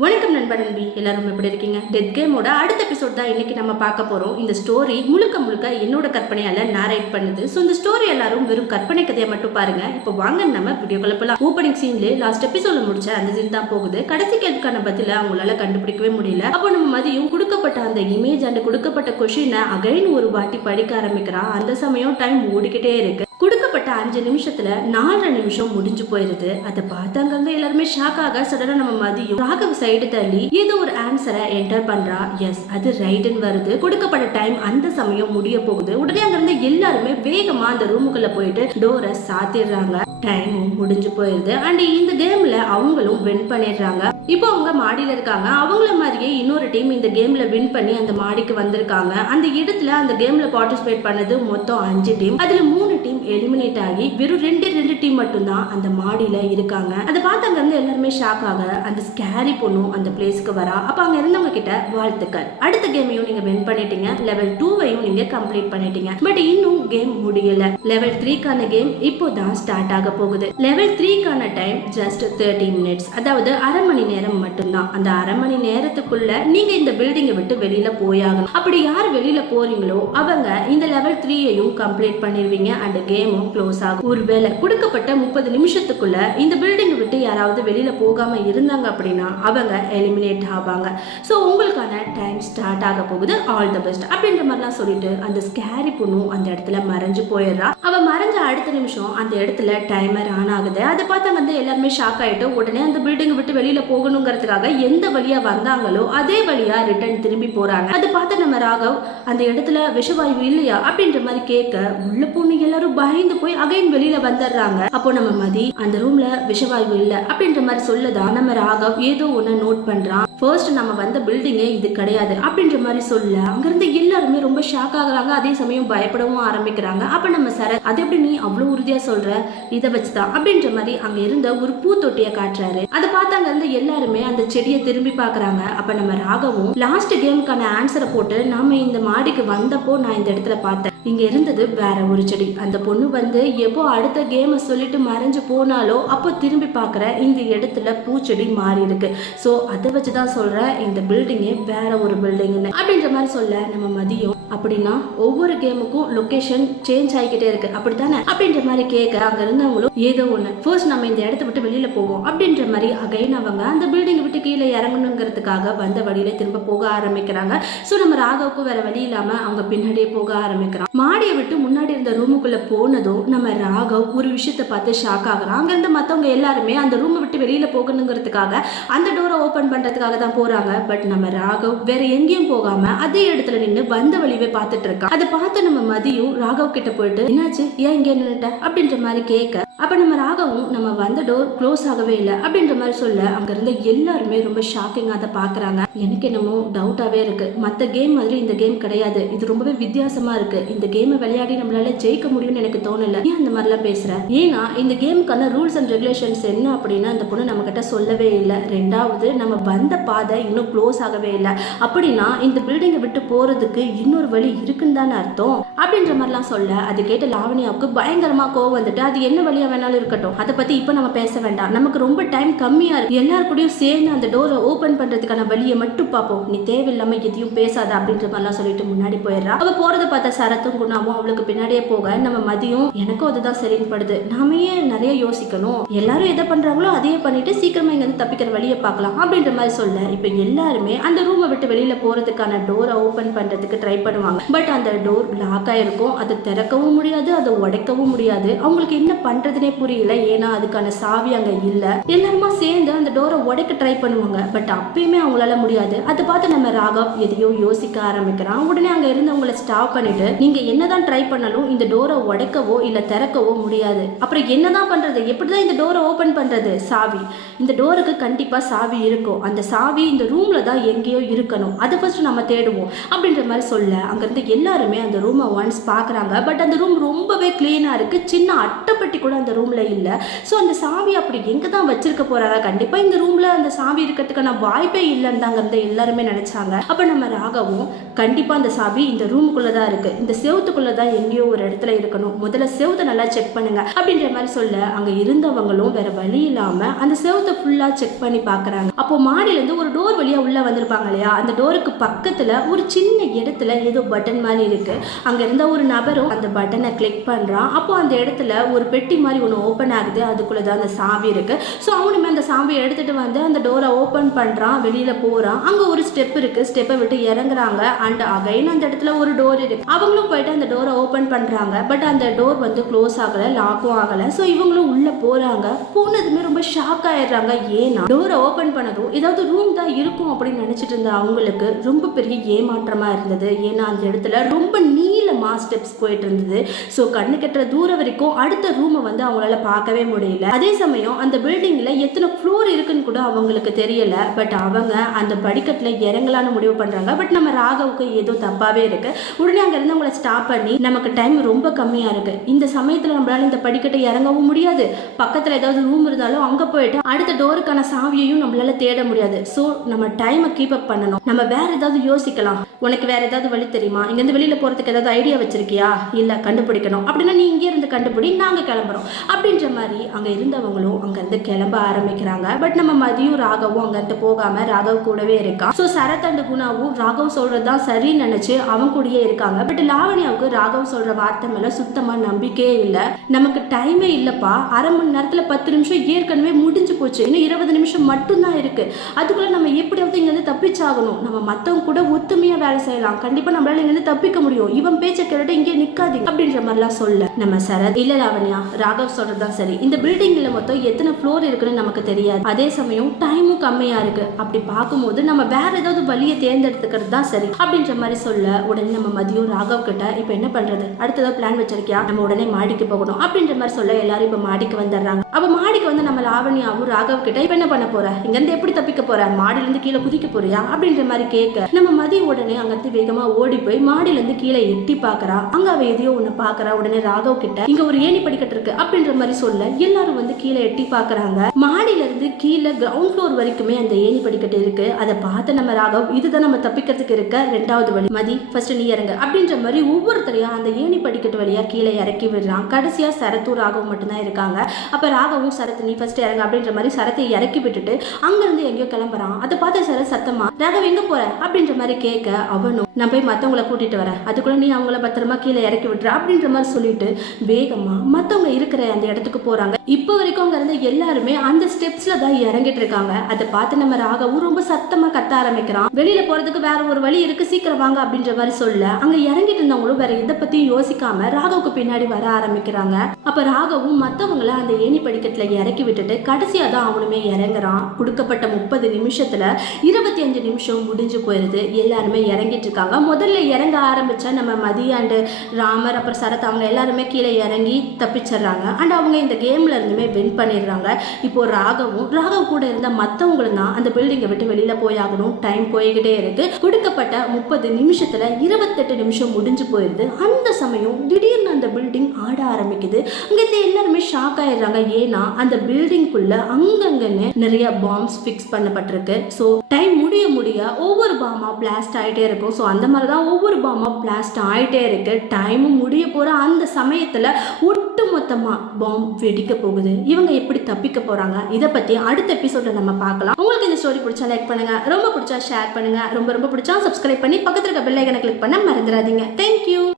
வணக்கம் நண்பா நண்பி, எல்லாரும் எப்படி இருக்கீங்க? டெத் கேமோட அடுத்த எபிசோட் தான் இன்னைக்கு நம்ம பார்க்க போறோம். இந்த ஸ்டோரி முழுக்க முழுக்க என்னோட கற்பனையால நாரேட் பண்ணுது. ஸோ இந்த ஸ்டோரி எல்லாரும் வெறும் கற்பனை கதையை மட்டும் பாருங்க. இப்போ வாங்க நம்ம வீடியோக்குள்ள போலாம். ஓப்பனிங் சீன்ல லாஸ்ட் எபிசோட்ல முடிச்ச அந்த சீன் தான் போகுது. கடைசி கேள்விக்கான பதில அவங்களால கண்டுபிடிக்கவே முடியல. அப்போ நம்ம மதியம் கொடுக்கப்பட்ட அந்த இமேஜ் அண்ட் கொடுக்கப்பட்ட கொஷினை அகைன் ஒரு வாட்டி படிக்க ஆரம்பிக்கிறான். அந்த சமயம் டைம் ஓடிக்கிட்டே இருக்கு. கொடுக்கப்பட்ட 5 நிமிஷத்துல 4 நிமிஷம் முடிஞ்சு போயிருது. அதை பார்த்தாங்க எல்லாருமே ஷாக் ஆக சடனா நம்ம மதியம் ராகவ் சைடு தள்ளி ஏதோ ஒரு ஆன்சரை என்டர் பண்றா. எஸ், அது ரைட்னு வருது. கொடுக்கப்பட்ட டைம் அந்த சமயம் முடிய போகுது. உடனே அங்க இருந்து எல்லாருமே வேகமா அந்த ரூமுக்குள்ள போயிட்டு டோரை சாத்திடுறாங்க. டைமும் முடிஞ்சு போயிருது. அண்ட் இந்த கேம்ல அவங்களும் வின் பண்ணிடுறாங்க. இப்போ அவங்க மாடியில இருக்காங்க. அவங்கள மாதிரியே இன்னொரு டீம் இந்த கேம்ல வின் பண்ணி அந்த மாடிக்கு வந்திருக்காங்க. அந்த இடத்துல அந்த கேம்ல பார்ட்டிசிபேட் பண்ணது மொத்தம் 5 டீம். அதுல 3 டீம் எலிமினேட் ஆகி வெறும் 2 டீம் மட்டும் தான் அந்த மாடியில இருக்காங்க. அதை பார்த்து அங்க இருந்து எல்லாருமே ஷாக் ஆக அந்த ஸ்கேரி பொண்ணும் அந்த பிளேஸ்க்கு வரா. அப்ப அங்க இருந்தவங்க கிட்ட வாழ்த்துக்கள், அடுத்த கேமையும் நீங்க வின் பண்ணிட்டீங்க, லெவல் 2வையும் நீங்க கம்ப்ளீட் பண்ணிட்டீங்க. பட் இன்னும் கேம் முடியல. லெவல் 3க்கான கேம் இப்போதான் ஸ்டார்ட் ஆக போகுது. லெவல் 3க்கான டைம் ஜஸ்ட் 30 மினிட்ஸ், அதாவது அரை மணி நேரம் மட்டும்தான். அந்த அரை மணி நேரத்துக்குள்ள நீங்க இந்த பில்டிங்கை விட்டு வெளியில போயாகணும். அப்படி யார் வெளியில போறீங்களோ அவங்க இந்த லெவல் 3ஐயும் கம்ப்ளீட் பண்ணிருவீங்க அண்ட் கேமும் க்ளோஸ் ஆகும். ஒருவேளை கொடுக்கப்பட்ட 30 நிமிஷத்துக்குள்ள இந்த பில்டிங்கை விட்டு யாராவது வெளியில போகாம இருந்தாங்க அப்படின்னா அவங்க எலிமினேட் ஆவாங்க. ஸோ உங்களுக்கான டைம் ஸ்டார்ட் ஆக போகுது. ஆல் தி பெஸ்ட் அப்படின்ற மாதிரிலாம் சொல்லிட்டு அந்த ஸ்கேரி பொண்ணும் அந்த இடத்துல மறைஞ்சு போயிடுறா. அவ மறைஞ்ச அடுத்த நிமிஷம் அந்த இடத்துல டைமர் ஆன் ஆகுது. அதை பார்த்து வந்து எல்லாருமே ஷாக் ஆயிட்டு உடனே அந்த பில்டிங்கை விட்டு வெளியில போகணுங்கிறதுக்காக எந்த வழியா வந்தாங்களோ அதே வழியா ரிட்டர்ன் திரும்பி போறாங்க. அதை பார்த்து நம்ம ராகவ் அந்த இடத்துல விஷவாயு இல்லையா அப்படின்ற மாதிரி கேட்க உள்ள பொண்ணு எல்லாரும் பயந்து போய் அகைன் வெளியில வந்துடுறாங்க. அப்போ நம்ம மதி அந்த ரூம்ல விஷவாயு இல்ல அப்படின்ற மாதிரி சொல்லதான் நம்ம ராகவ் ஏதோ ஒண்ணு நோட் பண்றான். ஃபர்ஸ்ட் நம்ம வந்த பில்டிங்கே இது கிடையாது அப்படின்ற மாதிரி சொல்ல அங்கிருந்து எல்லாருமே ரொம்ப ஷாக் ஆகுறாங்க. அதே சமயம் பயப்படவும் ஆரம்பிக்கிறாங்க. அப்ப நம்ம சரத், அது எப்படி நீ அவ்வளவு உறுதியா சொல்ற, இதை வச்சுதான் அப்படின்ற மாதிரி அங்க இருந்த ஒரு பூத்தொட்டிய காட்டுறாரு. அதை பார்த்து அங்க இருந்து எல்லாருமே அந்த செடியை திரும்பி பாக்குறாங்க. அப்ப நம்ம ராகவும் லாஸ்ட் கேமுக்கான ஆன்சரை போட்டு நாம இந்த மாடிக்கு வந்தப்போ நான் இந்த இடத்துல பார்த்தேன், இங்க இருந்தது வேற ஒரு செடி. அந்த பொண்ணு வந்து எப்போ அடுத்த கேமை சொல்லிட்டு மறைஞ்சு போனாலோ அப்போ திரும்பி பாக்குற இந்த இடத்துல பூச்செடி மாறி இருக்கு. சோ அதை வச்சுதான் சொல்ற இந்த பில்டிங்கே வேற ஒரு பில்டிங்னு அப்படின்ற மாதிரி சொல்ல நம்ம மதியம், அப்படின்னா ஒவ்வொரு கேமுக்கும் லொகேஷன் சேஞ்ச் ஆகிக்கிட்டே இருக்கு அப்படித்தானே அப்படின்ற மாதிரி கேட்க அங்க இருந்தவங்களும் ஏதோ ஒண்ணு ஃபர்ஸ்ட் நம்ம இந்த இடத்த விட்டு வெளியில போவோம் அப்படின்ற மாதிரி அகைன் அவங்க அந்த பில்டிங் விட்டு கீழே இறங்கணுங்கிறதுக்காக வந்த வழியில திரும்ப போக ஆரம்பிக்கிறாங்க. சோ நம்ம ராகவுக்கும் வேற வழி இல்லாம அவங்க பின்னாடியே போக ஆரம்பிக்கிறான். மாடியை விட்டு முன்னாடி இருந்த ரூமுக்குள்ள போனதும் நம்ம ராகவ் ஒரு விஷயத்த பார்த்து ஷாக் ஆகுறான். அங்க இருந்த மத்தவங்க எல்லாருமே அந்த ரூமை விட்டு வெளியில போகணுங்கிறதுக்காக அந்த டோரை ஓபன் பண்றதுக்காக தான் போறாங்க. பட் நம்ம ராகவ் வேற எங்கேயும் போகாம அதே இடத்துல நின்று வந்த வழிவே பார்த்துட்டு இருக்கான். அதை பார்த்து நம்ம மதியும் ராகவ் கிட்ட போயிட்டு என்னாச்சு, ஏன் இங்கே நின்னுட்ட அப்படின்ற மாதிரி கேட்க அப்ப நம்ம ராகவும் நம்ம வந்த டோர் க்ளோஸ் ஆகவே இல்லை அப்படின்ற மாதிரி சொல்ல அங்க இருந்த எல்லாருமே ரொம்ப ஷாக்கிங்கா அதை பாக்குறாங்க. எனக்கு என்னமோ டவுட்டாவே இருக்கு, மத்த கேம் மாதிரி இந்த கேம் கிடையாது, இது ரொம்பவே வித்தியாசமா இருக்கு, இந்த கேமை விளையாடி நம்மளால ஜெயிக்க முடியும்னு எனக்கு தோணல, ஏன் அந்த மாதிரிலாம் பேசுற, ஏன்னா இந்த கேமுக்கான ரூல்ஸ் அண்ட் ரெகுலேஷன்ஸ் என்ன அப்படின்னு அந்த பொண்ணு நம்ம கிட்ட சொல்லவே இல்லை. ரெண்டாவது நம்ம வந்த பாதை இன்னும் க்ளோஸ் ஆகவே இல்லை, அப்படின்னா இந்த பில்டிங்கை விட்டு போறதுக்கு இன்னொரு வழி இருக்குன்னு தானே அர்த்தம் அப்படின்ற மாதிரிலாம் சொல்ல அது கேட்ட லாவணியாவுக்கு பயங்கரமா கோவம் வந்துட்டு, அது என்ன வழியா வேணாலும் இருக்கட்டும், அதை பத்தி இப்ப நம்ம பேச வேண்டாம், நமக்கு ரொம்ப டைம் கம்மியா இருக்கு, எல்லாரும் கூடயும் சேர்ந்து அந்த டோரை ஓபன் பண்றதுக்கான வழியை மட்டும் பார்ப்போம், நீ தேவையில்லாம எதையும் பேசாத அப்படின்ற மாதிரிலாம் சொல்லிட்டு முன்னாடி போயிடுறா. அவ போறதை பார்த்த சரத்தும் குணாவும் அவளுக்கு பின்னாடியே போக நம்ம மதியம் எனக்கும் அதுதான் சரின்னு படுது, நாம ஏன் நிறைய யோசிக்கணும், எல்லாரும் எதை பண்றாங்களோ அதையே பண்ணிட்டு சீக்கிரமா இங்க இருந்து தப்பிக்கிற வழியை பார்க்கலாம் அப்படின்ற மாதிரி சொல்ல இப்ப எல்லாருமே அந்த ரூமை விட்டு வெளியில போறதுக்கான டோரை ஓபன் பண்றதுக்கு ட்ரை பண்ணுவாங்க. பட் அந்த டோர் லாக் ஆயிருக்கும், அதை திறக்கவும் முடியாது, அதை உடைக்கவும் முடியாது. அவங்களுக்கு என்ன பண்றதுனே புரியல, ஏன்னா அதுக்கான சாவி அங்க இல்ல. எல்லாருமா சேர்ந்து அந்த டோரை உடைக்க ட்ரை பண்ணுவாங்க. பட் அப்பயுமே அவங்களால முடியாது. அதை பார்த்து நம்ம ராகவ் எதையோ யோசிக்க ஆரம்பிக்கிறான். உடனே அங்க இருந்தவங்களை ஸ்டாப் பண்ணிட்டு, நீங்க என்னதான் ட்ரை பண்ணாலும் இந்த டோரை உடைக்கவோ இல்ல திறக்கவோ முடியாது, அப்புறம் என்னதான் பண்றது, எப்படிதான் இந்த டோரை ஓபன் பண்றது, சாவி, இந்த டோருக்கு கண்டிப்பா சாவி இருக்கும், அந்த சாவி இந்த ரூம்ல தான் எங்கேயோ இருக்கணும், அதை ஃபர்ஸ்ட் நம்ம தேடுவோம் அப்படின்ற மாதிரி சொல்ல அங்க இருந்து எல்லாருமே அந்த ரூமை ஒன்ஸ் பாக்குறாங்க. பட் அந்த ரூம் ரொம்பவே கிளீனா இருக்கு, சின்ன அட்டைப்பட்டி கூட அந்த ரூம்ல இல்ல. சோ அந்த சாவி அப்படி எங்க தான் வச்சிருக்க போறாங்க, கண்டிப்பா இந்த ரூம்ல அந்த சாவி இருக்கிறதுக்கான வாய்ப்பே இல்லைன்னு தாங்க எல்லாருமே நினைச்சாங்க. அப்ப நம்ம ராகவும் கண்டிப்பா அந்த சாவி இந்த ரூமுக்குள்ளதான் இருக்கு, இந்த செவத்துக்குள்ளதான் எங்கேயோ ஒரு இடத்துல இருக்கணும், முதல்ல செவத்தை நல்லா செக் பண்ணுங்க அப்படின்ற மாதிரி சொல்ல அங்க இருந்தவங்களும் வேற வழி இல்லாம அந்த செவத்தை ஃபுல்லா செக் பண்ணி பாக்குறாங்க. அப்போ மாடியில இருந்து ஒரு டோர் வழியா உள்ள வந்திருப்பாங்க இல்லையா, அந்த டோருக்கு பக்கத்துல ஒரு சின்ன இடத்துல ஏதோ பட்டன் மாதிரி இருக்கு. அங்க இருந்த ஒரு நபரும் அந்த பட்டனை கிளிக் பண்றான். அப்போ அந்த இடத்துல ஒரு பெட்டி மாதிரி ஒன்று ஓப்பன் ஆகுது, அதுக்குள்ளதான் அந்த சாவி இருக்கு. ஸோ அவனுமே அந்த சாவியை எடுத்துட்டு வந்து அந்த டோரை ஓப்பன் பண்றான், வெளியில போறான். அங்க ஒரு ஸ்டெப் இருக்கு, ஸ்டெப்பை விட்டு இறங்குறாங்க. அண்ட் அகைன் அந்த இடத்துல ஒரு டோர் இருக்கு. அவங்களும் போயிட்டு அந்த டோரை ஓப்பன் பண்றாங்க. பட் அந்த டோர் வந்து க்ளோஸ் ஆகல, லாக்கும் ஆகல. ஸோ இவங்களும் உள்ள போறாங்க. போனதுமே ரொம்ப ஷாக் ஆயிடுறாங்க. ஏன்னா டோரை ஓப்பன் பண்ணதும் ஏதாவது ரூம் தான் இருக்கும் அப்படின்னு நினைச்சிட்டு இருந்த அவங்களுக்கு ரொம்ப பெரிய ஏமாற்றமா இருந்தது. ஏன்னா அந்த இடத்துல ரொம்ப நீளமா ஸ்டெப்ஸ் போயிட்டு இருந்தது. ஸோ கண்ணு கட்டுற தூரம் வரைக்கும் அடுத்த ரூமை வந்து அவங்களால பார்க்கவே முடியல. அதே சமயம் அந்த பில்டிங்ல எத்தனை ஃப்ளோர் இருக்குன்னு கூட அவங்களுக்கு தெரியல. பட் அவங்க அந்த படிக்கட்டுல இறங்கலான்னு முடிவு பண்றாங்க. பட் நம்ம ராகவுக்கு ஏதோ தப்பாவே இருக்கு. உடனே அங்க இருந்து அவங்களை ஸ்டாப் பண்ணி, நமக்கு டைம் ரொம்ப கம்மியா இருக்கு, இந்த சமயத்துல நம்மளால இந்த படிக்கட்டை இறங்கவும் முடியாது, பக்கத்துல ஏதாவது ரூம் இருந்தாலும் அங்க போயிட்டு அடுத்த டோருக்கான சாவியையும் நம்மளால தேட முடியாது. ஸோ நம்ம டைமை கீப் அப் பண்ணணும், நம்ம வேற ஏதாவது யோசிக்கலாம். உனக்கு வேற ஏதாவது வழி தெரியுமா, இங்க இருந்து வெளியில போறதுக்கு ஏதாவது ஐடியா வச்சிருக்கியா, இல்ல கண்டுபிடிக்கணும் அப்படின்னா நீ இங்கே இருந்து கண்டுபிடி, நாங்க கிளம்புறோம் அப்படின்ற மாதிரி அங்க இருந்தவங்களும் அங்க இருந்து கிளம்ப ஆரம்பிக்கிறாங்க. பட் நம்ம மதியம் ராகவும் அங்க இருந்து போகாம ராகவ் கூடவே இருக்கான். ஸோ சரத் அண்ட் குணாவும் ராகவ் சொல்றதுதான் சரின்னு நினைச்சு அவன் கூடயே இருக்காங்க. பட் லாவண்யாவுக்கு ராகவ் சொல்ற வார்த்தை மேல சுத்தமா நம்பிக்கையே இல்லை. நமக்கு டைமே இல்லப்பா, அரை மணி நேரத்துல 10 நிமிஷம் ஏற்கனவே முடிஞ்சு போச்சு, இன்னும் 20 நிமிஷம் மட்டும்தான் இருக்கு, அதுக்குள்ள நம்ம எப்படியாவது இங்க இருந்து தப்பிச்சாகணும், நம்ம மத்தவங்க கூட ஒத்துமையா வேலை செய்யலாம், கண்டிப்பா நம்மளால இங்க இருந்து தப்பிக்க முடியும், இவன் பேச்ச கேட்டு இங்கே நிக்காதீங்க அப்படின்ற மாதிரிலாம் சொல்ல நம்ம சரத், இல்ல லாவண்யா ராகவ் சொல்றதுதான் சரி, இந்த பில்டிங்ல மொத்தம் எத்தனை ஃப்ளோர் இருக்குன்னு நமக்கு தெரியாது, அதே சமயம் டைமும் கம்மியா இருக்கு, அப்படி பார்க்கும்போது நம்ம வேற ஏதாவது வழியை தேர்ந்தெடுத்துக்கிறது தான் சரி அப்படின்ற மாதிரி சொல்ல உடனே நம்ம மதியம் ராகவ் கிட்ட இப்ப என்ன பண்றது, அடுத்ததான் பிளான் வச்சிருக்கியா, நம்ம உடனே மாடிக்கு போகணும் அப்படின்ற மாதிரி சொல்ல எல்லாரும் இப்ப மாடிக்கு வந்துடுறாங்க. அப்ப மாடிக்கு வந்து நம்ம லாவண்யாவும் ராகவ் கிட்ட இப்ப என்ன பண்ண போற, இங்க இருந்து எப்படி தப்பிக்க போற, மாடியில இருந்து கீழே குதிக்க போறியா அப்படின்ற மாதிரி கேட்க நம்ம மதியம் உடனே அங்கிருந்து வேகமா ஓடி போய் மாடியில இருந்து கீழே எட்டி பாக்குறா. அங்க அவ எதையோ ஒண்ணு பாக்குறா. உடனே ராகவ் கிட்ட இங்க ஒரு ஏணி படிக்கட்டு இருக்கு அப்படின்ற மாதிரி சொல்ல எல்லாரும் வந்து கீழே எட்டி பாக்குறாங்க. மாடியில இருந்து கீழே கிரவுண்ட் ஃப்ளோர் வரைக்குமே அந்த ஏணி படிக்கட்டு இருக்கு. அதை பார்த்து நம்ம ராகவ், இதுதான் நம்ம தப்பிக்கிறதுக்கு இருக்க 2வது வழி, மதி ஃபர்ஸ்ட் நீ இறங்க அப்படின்ற மாதிரி ஒவ்வொருத்தரையா அந்த ஏணி படிக்கட்டு வழியா கீழே இறக்கி விடுறான். கடைசியா சரத்தும் ராகவும் மட்டும்தான் இருக்காங்க. அப்ப ராகவும் சரத் நீ ஃபர்ஸ்ட் இறங்க அப்படின்ற மாதிரி சரத்தை இறக்கி விட்டுட்டு அங்க இருந்து எங்கேயோ கிளம்புறான். அதை பார்த்து சரத் சத்தமா ராகவ் எங்க போற அப்படின்ற மாதிரி கேட்க அவனும் நான் போய் மத்தவங்களை கூட்டிட்டு வரேன், அதுக்குள்ள நீ அவங்கள பத்திரமா கீழே இறக்கி விட்டுற அப்படின்ற மாதிரி சொல்லிட்டு வேகமா மத்தவங்க இருக்கிற அந்த இடத்துக்கு போறாங்க. இப்போ வரைக்கும் அங்க இருந்த எல்லாருமே அந்த ஸ்டெப்ஸ்ல தான் இறங்கிட்டு இருக்காங்க. அதை பார்த்து நம்ம ராகவும் ரொம்ப சத்தமா கத்த ஆரம்பிக்கிறான். வெளியில போறதுக்கு வேற ஒரு வழி இருக்கு, சீக்கிரம் வாங்க அப்படின்ற மாதிரி சொல்ல அங்க இறங்கிட்டு இருந்தவங்களும் வேற எதை பத்தியும் யோசிக்காம ராகவுக்கு பின்னாடி வர ஆரம்பிக்கிறாங்க. அப்ப ராகவும் மத்தவங்களை அந்த ஏணி படிக்கட்டுல இறக்கி விட்டுட்டு கடைசியா தான் அவனுமே இறங்குறான். கொடுக்கப்பட்ட 30 நிமிஷத்துல 25 நிமிஷம் முடிஞ்சு போயிருது. எல்லாருமே இறங்கிட்டு இருக்காங்க. முதல்ல இறங்க ஆரம்பிச்சா நம்ம மதி அண்ட் ராமர் அப்புறம் சரத் அவங்க எல்லாருமே கீழே இறங்கி தப்பிச்சிடுறாங்க. அண்ட் அவங்க இந்த கேம்ல இருந்துமே வின் பண்ணிடுறாங்க. இப்போ ராகவ் கூட இருந்த மற்றவங்களும் தான் அந்த பில்டிங்கை விட்டு வெளியில போயாகணும். டைம் போய்கிட்டே இருக்கு. கொடுக்கப்பட்ட 30 நிமிஷத்துல 28 நிமிஷம் முடிஞ்சு போயிருது. அந்த சமயம் திடீர்னு அந்த பில்டிங் ஆட ஆரம்பிக்குது. அங்க எல்லாருமே ஷாக் ஆயிடுறாங்க. ஏன்னா அந்த பில்டிங்குள்ள அங்கங்கன்னு நிறைய பாம்ஸ் ஃபிக்ஸ் பண்ணப்பட்டிருக்கு. ஸோ டைம் முடிய ஒவ்வொரு பாமா பிளாஸ்ட் ஆகிட்டே இருக்கும். ஸோ அந்த மாதிரி தான் ஒவ்வொரு பாமா பிளாஸ்ட் ஆகிட்டே இருக்கு. டைமும் முடிய போகிற அந்த சமயத்தில் ஒட்டு மொத்தமாக பாம் வெடிக்க போகுது. இவங்க எப்படி தப்பிக்க போகிறாங்க, இதை பற்றி அடுத்த எபிசோடில் நம்ம பார்க்கலாம். உங்களுக்கு இந்த ஸ்டோரி பிடிச்சா லைக் பண்ணுங்க, ரொம்ப பிடிச்சா ஷேர் பண்ணுங்க, ரொம்ப பிடிச்சா சப்ஸ்கிரைப் பண்ணி பக்கத்தில் இருக்க பெல் ஐகானை கிளிக் பண்ண மறந்துடாதீங்க. தேங்க்யூ.